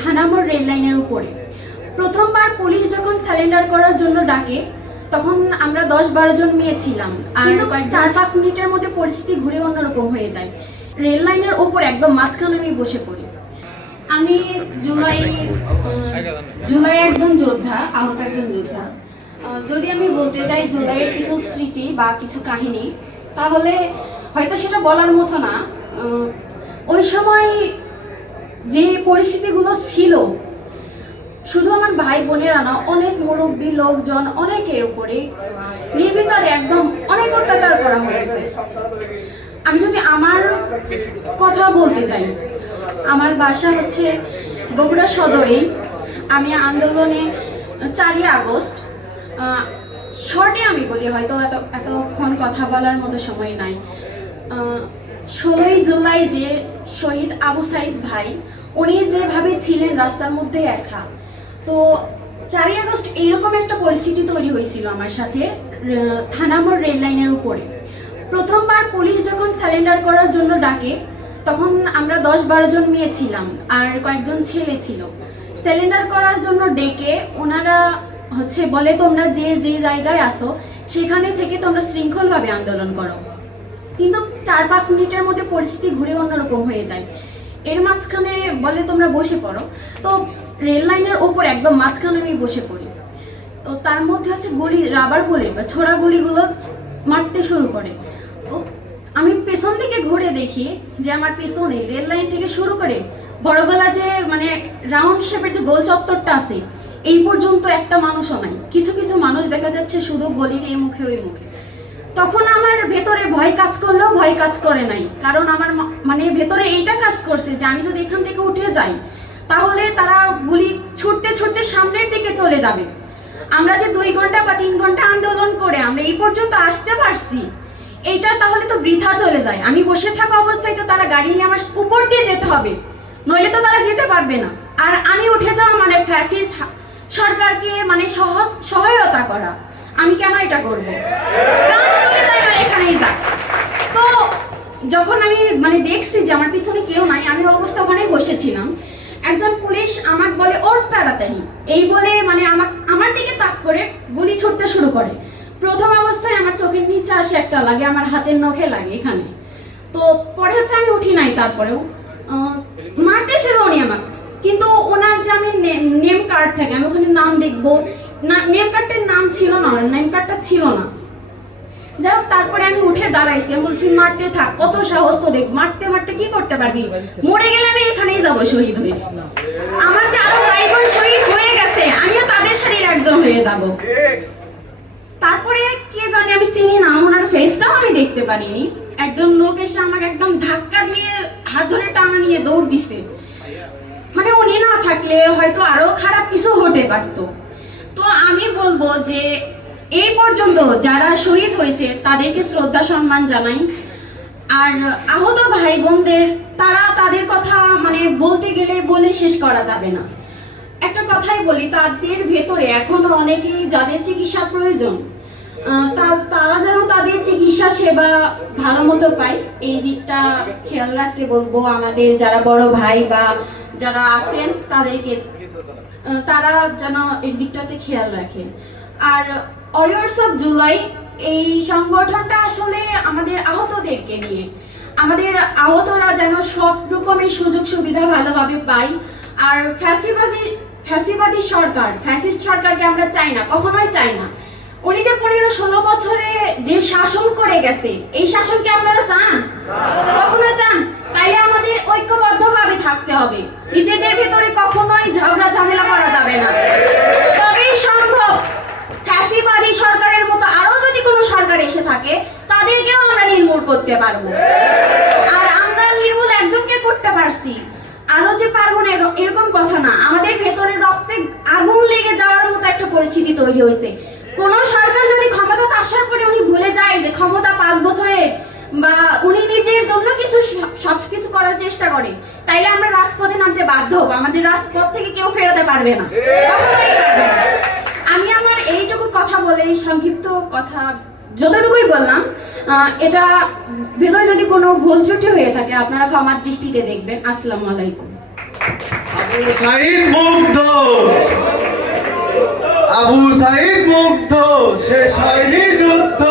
Thanamor rail লাইনের উপরে। প্রথমবার পুলিশ যখন স্যালেন্ডার করার জন্য ডাকে তখন আমরা দশ বারো জন মেয়ে ছিলাম। আর কয়েক চার পাঁচ মিনিটের মধ্যে পরিস্থিতি ঘুরে অন্যরকম হয়ে যায়। রেল লাইনের ওপর একদম মাঝখানে আমি বসে পড়ি। আমি জুলাই জুলাই একজন যোদ্ধা আহত একজন যোদ্ধা। যদি আমি বলতে চাই জুলাইয়ের কিছু স্মৃতি বা কিছু কাহিনী তাহলে হয়তো সেটা বলার মতো না। ওই সময় যে পরিস্থিতিগুলো ছিল, শুধু আমার ভাই বোনেরা না, অনেক মুরব্বী লোকজন অনেকের উপরে নির্বিচারে একদম অনেক অত্যাচার করা হয়েছে। আমি যদি আমার কথা বলতে চাই আমার বাসা হচ্ছে বগুড়া সদরেই। আমি আন্দোলনে চারই আগস্ট শর্টে আমি বলি, হয়তো এত, এতক্ষণ কথা বলার মতো সময় নাই। ষোলোই জুলাই যে শহীদ আবু সাইদ ভাই উনি যেভাবে ছিলেন রাস্তার মধ্যে একা। তো চারই আগস্ট এইরকম একটা পরিস্থিতি তৈরি হয়েছিল আমার সাথে আহ, থানামোড় রেল লাইনের উপরে। প্রথমবার পুলিশ যখন স্যালেন্ডার করার জন্য ডাকে তখন আমরা দশ বারো জন মেয়ে ছিলাম আর কয়েকজন ছেলে ছিল। স্যালেন্ডার করার জন্য ডেকে ওনারা হচ্ছে বলে তোমরা যে যে জায়গায় আসো সেখানে থেকে তোমরা শৃঙ্খলভাবে আন্দোলন করো। কিন্তু চার পাঁচ মিনিটের মধ্যে পরিস্থিতি ঘুরে অন্যরকম হয়ে যায়। এর মাঝখানে বলে তোমরা বসে পড়ো। তো রেল লাইনের ওপর একদম মাঝখানে আমি বসে পড়ি। তো তার মধ্যে হচ্ছে গুলি, রাবার গুলি বা ছোড়া গুলিগুলো মারতে শুরু করে। তো আমি পেছন দিকে ঘুরে দেখি যে আমার পেছনে রেল লাইন থেকে শুরু করে বড়গলা যে মানে রাউন্ড শেপের যে গোল চত্বরটা আছে, এই পর্যন্ত একটা মানুষও নাই। কিছু কিছু মানুষ দেখা যাচ্ছে শুধু গলির এই মুখে ওই মুখে। তখন আমার ভেতরে ভয় কাজ করলেও ভয় কাজ করে নাই। কারণ আমার মানে ভেতরে এইটা কাজ করছে যে আমি যদি এখান থেকে উঠে যাই, তাহলে তারা গুলি ছুটতে ছুটতে সামনের দিকে চলে যাবে। আমরা যে দুই ঘণ্টা বা তিন ঘণ্টা আন্দোলন করে আমরা এই পর্যন্ত আসতে পারছি, এইটা তাহলে তো বৃথা চলে যায়। আমি বসে থাকা অবস্থায় তো তারা গাড়ি নিয়ে আমার উপর দিয়ে যেতে হবে, নইলে তো তারা যেতে পারবে না। আর আমি উঠে যাওয়া মানে ফ্যাসিস্ট সরকারকে মানে সহ- সহায়তা করা। আমি কেন এটা করব? আমার এখানেই তো যখন আমি মানে দেখছি যে আমার পিছনে কেউ নাই, আমি অবস্থা ওখানেই বসেছিলাম। একজন পুলিশ আমাকে বলে ওর তাড়াতাড়ি। এই বলে মানে আমার আমার দিকে তাক করে, গুলি ছুটতে শুরু করে। প্রথম অবস্থায় আমার চোখের নিচে আসে একটা, লাগে আমার হাতের নখে লাগে এখানে। তো পরে হচ্ছে আমি উঠি নাই তারপরেও। মারতেছিল উনি আমাকে। কিন্তু ওনার যে আমি নেম কার্ড থাকে, আমি ওখানে নাম দেখব না, নেম কার্ডটার নাম ছিল না, নেম কার্ডটা ছিল না। যাই হোক, তারপরে আমি উঠে দাঁড়াইছি, আমি বলছি, মারতে থাক, কত সাহস তো দেখ মারতে মারতে কি করতে পারবি? মরে গেলে আমি এখানেই যাব শহীদ হয়ে। আমার যে আরও ভাই বোন শহীদ হয়ে গেছে, আমিও তাদের শরীর একজন হয়ে যাব। তারপরে কে জানি, আমি চিনি না ওনার ফেসটাও আমি দেখতে পারিনি। একজন লোক এসে আমাকে একদম ধাক্কা দিয়ে হাত ধরে টানা নিয়ে দৌড় দিছে। মানে উনি না থাকলে হয়তো আরও খারাপ কিছু হতে পারতো। আমি বলব যে এই পর্যন্ত যারা শহীদ হয়েছে, তাদেরকে শ্রদ্ধা সম্মান জানাই। আর আহত ভাই বোনদের, তারা তাদের কথা মানে বলতে গেলে বলে শেষ করা যাবে না। একটা কথাই বলি, তাদের ভেতরে এখনও অনেকেই যাদের চিকিৎসা প্রয়োজন তারা যেন তাদের চিকিৎসা সেবা ভালো মতো পায়, এই দিকটা খেয়াল রাখতে বলব আমাদের যারা বড় ভাই বা যারা আছেন, তাদেরকে তারা যেন এই দিকটাতে খেয়াল রাখেন আর অরিয়ার্স অফ জুলাই এই সংগঠনটা আসলে আমাদের আহতদেরকে নিয়ে। আমাদের আহতরা যেন সব রকমের সুযোগ সুবিধা ভালোভাবে পায়। আর ফ্যাসিবাদী ফ্যাসিবাদী সরকার ফ্যাসিস্ট সরকারকে আমরা চাই না কখনোই চাই না। উনি যে পনেরো ষোলো বছরে যে শাসন করে গেছে এই শাসনকে আপনারা চান? কখনো চান? তাইলে আমাদের ঐক্যবদ্ধভাবে থাকতে হবে। নিজেদের ভেতরে কখনোই ঝগড়া ঝামেলা করা যাবে না তবেই সম্ভব ফ্যাসিবাদী সরকারের মতো আরও যদি কোনো সরকার এসে থাকে, তাদেরকেও আমরা নির্মূল করতে পারব। আর আমরা নির্মূল একজনকে করতে পারছি। আরও যে পারব না এরকম কথা না। আমাদের ভেতরে রক্তে আগুন লেগে যাওয়ার মতো একটা পরিস্থিতি তৈরি হয়েছে। কোন সরকার যদি ক্ষমতা আসার পরে উনি ভুলে যায় যে ক্ষমতা পাঁচ বছরের বা উনি নিজের জন্য কিছু সব- সবকিছু করার চেষ্টা করে, তাইলে আমরা রাজপথে নামতে বাধ্য হব। আমাদের রাজপথ থেকে কেউ ফেরাতে পারবে না। আমি আমার এইটুকু কথা বলে সংক্ষিপ্ত কথা যতটুকুই বললাম এটা ভেতরে যদি কোনো ভুল ত্রুটি হয়ে থাকে, আপনারা ক্ষমার দৃষ্টিতে দেখবেন। আসসালামু আলাইকুম। সাইদ মুগ্ধ। আবু সাইদ মুগ্ধ। শেষ হয়নি যুদ্ধ।